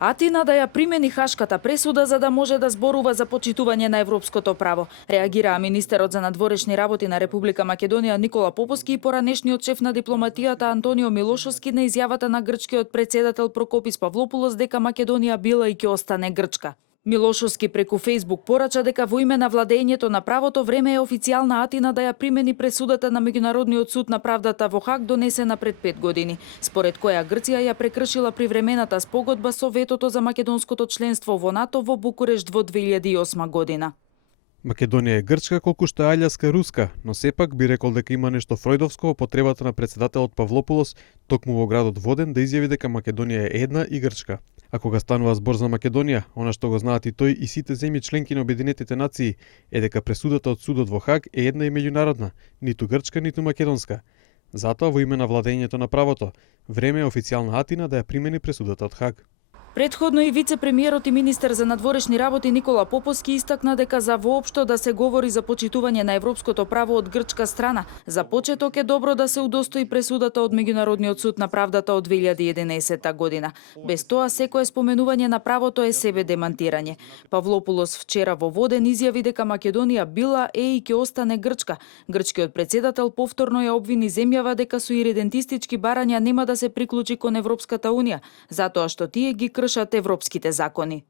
Атина да ја примени хашката пресуда за да може да зборува за почитување на европското право. Реагираа министерот за надворешни работи на Република Македонија Никола Поповски и поранешниот шеф на дипломатијата Антонио Милошовски на изјавата на грчкиот председател Прокопис Павлопулос дека Македонија била и ќе остане Грчка. Милошовски преку Фејсбук порача дека во име на владењето на правото време е официјална Атина да ја примени пресудата на Меѓународниот суд на правдата во Хаг донесена пред 5 години, според која Грција ја прекршила привремената спогодба со ветото за македонското членство во НАТО во Букурешт во 2008 година. Македонија е грчка колку што е Алјаска руска, но сепак би рекол дека има нешто фројдовско во потребата на председателот Павлопулос токму во градот Воден да изјави дека Македонија е една и грчка. А кога станува збор за Македонија, она што го знаат и тој и сите земји членки на Обединетите нации е дека пресудата од судот во Хаг е една и меѓународна, ниту грчка, ниту македонска. Затоа во име на владењето на правото, време е официјална Атина да ја примени пресудата од Хаг. Предходно и вице-премиерот и министер за надворешни работи Никола Поповски истакна дека за воопшто да се говори за почитување на европското право од грчка страна, за почеток е добро да се удостои пресудата од Меѓународниот суд на правдата од 2011 година. Без тоа секое споменување на правото е себе демантирање. Павлопулос вчера во Воден изјави дека Македонија била и ќе остане Грчка. Грчкиот председател повторно ја обвини земјава дека со иредентистички барања нема да се приклучи кон Европската унија, затоа што тие ги кршат европските закони.